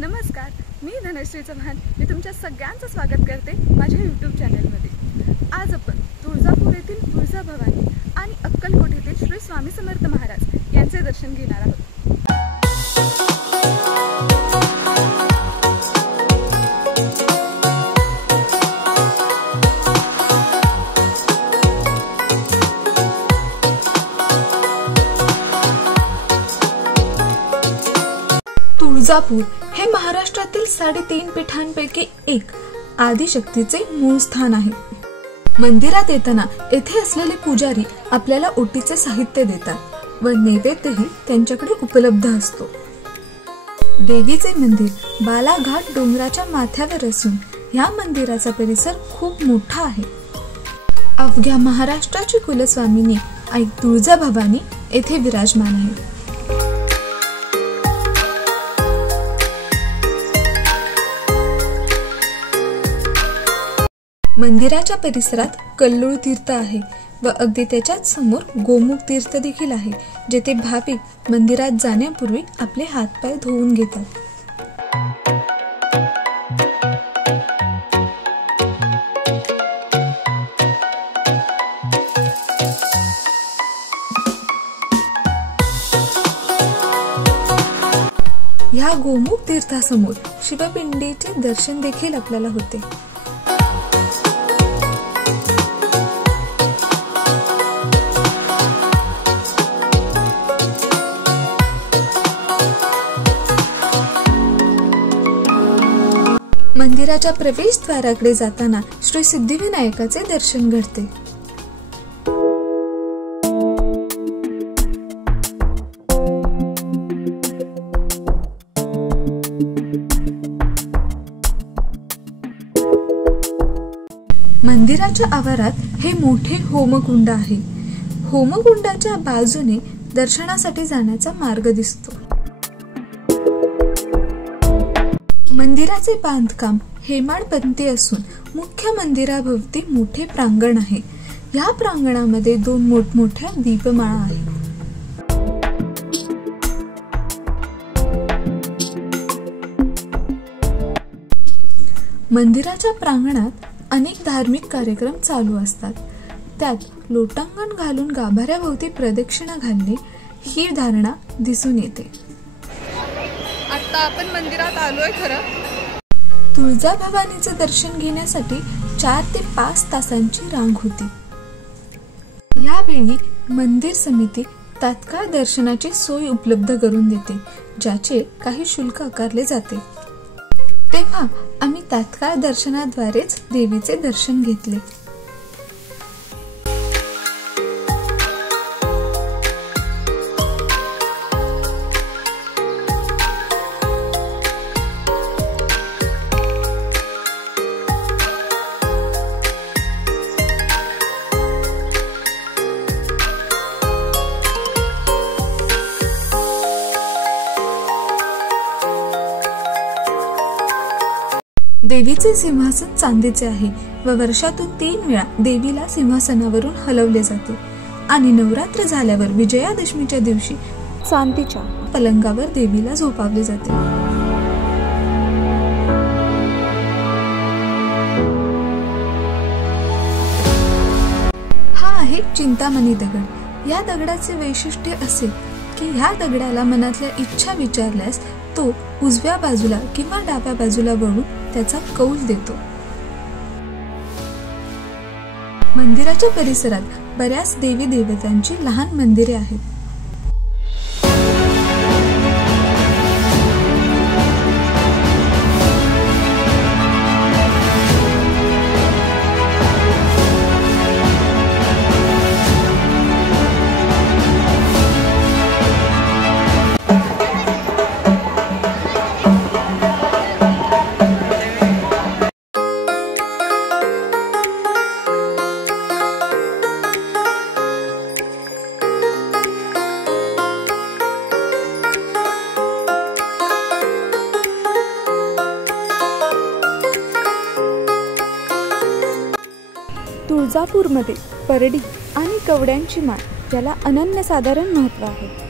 नमस्कार, मी धनश्री चव्हाण. मी तुमच्या सगळ्यांचं स्वागत करते माझ्या यूट्यूब चॅनलमध्ये. आज आपण तुळजापूर येथील तुळजाभवानी आणि अक्कलकोट येथील श्री स्वामी समर्थ महाराज यांचे दर्शन घेणार आहोत. तुळजापूर हे महाराष्ट्रातील 3.5 पीठांपैकी एक आदिशक्तीचे मूळ स्थान आहे. मंदिरात येताना येथे असलेले पुजारी आपल्याला ओटीचे साहित्य देतात व नैवेद्यही त्यांच्याकडे उपलब्ध असतो. देवीचे मंदिर बालाघाट डोंगराच्या माथ्यावर असून या मंदिराचा परिसर खूप मोठा आहे. अवघ्या महाराष्ट्राची कुलस्वामिनी आई तुळजाभवानी येथे विराजमान आहे. मंदिराच्या परिसरात कल्लोळ तीर्थ आहे व अगदी त्याच्याच समोर गोमुख तीर्थ देखील आहे, जेथे भाविक मंदिरात जाण्यापूर्वी आपले हातपाय धुवून घेतात. ह्या गोमुख तीर्थासमोर शिवपिंडीचे दर्शन देखील आपल्याला होते. मंदिराच्या प्रवेशद्वाराकडे जाताना श्री सिद्धिविनायकाचे दर्शन घडते. मंदिराच्या आवारात हे मोठे होमकुंड आहे. होमकुंडाच्या बाजूने दर्शनासाठी जाण्याचा मार्ग दिसतो. मंदिराचे बांधकाम हेमाडपंथी असून मुख्य मंदिराभोवती मोठे प्रांगण आहे. या प्रांगणामध्ये 2 मोठमोठ्या दीपमाळा आहेत. मंदिराच्या प्रांगणात अनेक धार्मिक कार्यक्रम चालू असतात. त्यात लोटांगण घालून गाभाऱ्याभोवती प्रदक्षिणा घालणे ही धारणा दिसून येते. आता आपण मंदिरात आलोय. खरं तुळजाभवानीचे दर्शन घेण्यासाठी 4 ते 5 तासांची रांग होती. यावेळी मंदिर समिती तात्काळ दर्शनाची सोय उपलब्ध करून देते, ज्याचे काही शुल्क आकारले जाते. तेव्हा आम्ही तात्काळ दर्शनाद्वारेच देवीचे दर्शन घेतले. देवीचे सिंहासन चांदीचे आहे व वर्षातून 3 वेळा देवीला सिंहासनावरून हलवले जाते आणि नवरात्र झाल्यावर विजयादशमीच्या दिवशी चांदीच्या पलंगावर देवीला झोपावले जाते. हा आहे चिंतामणी दगड. या दगडाचे वैशिष्ट्य असे की ह्या दगडाला मनातल्या इच्छा विचारल्यास तो उजव्या बाजूला किंवा डाव्या बाजूला वळून त्याचा कौल देतो. मंदिराच्या परिसरात बऱ्याच देवी देवतांची लहान मंदिरे आहेत. तुळजापूरमध्ये परडी आणि कवड्यांची माळ याला अनन्यसाधारण महत्त्व आहे.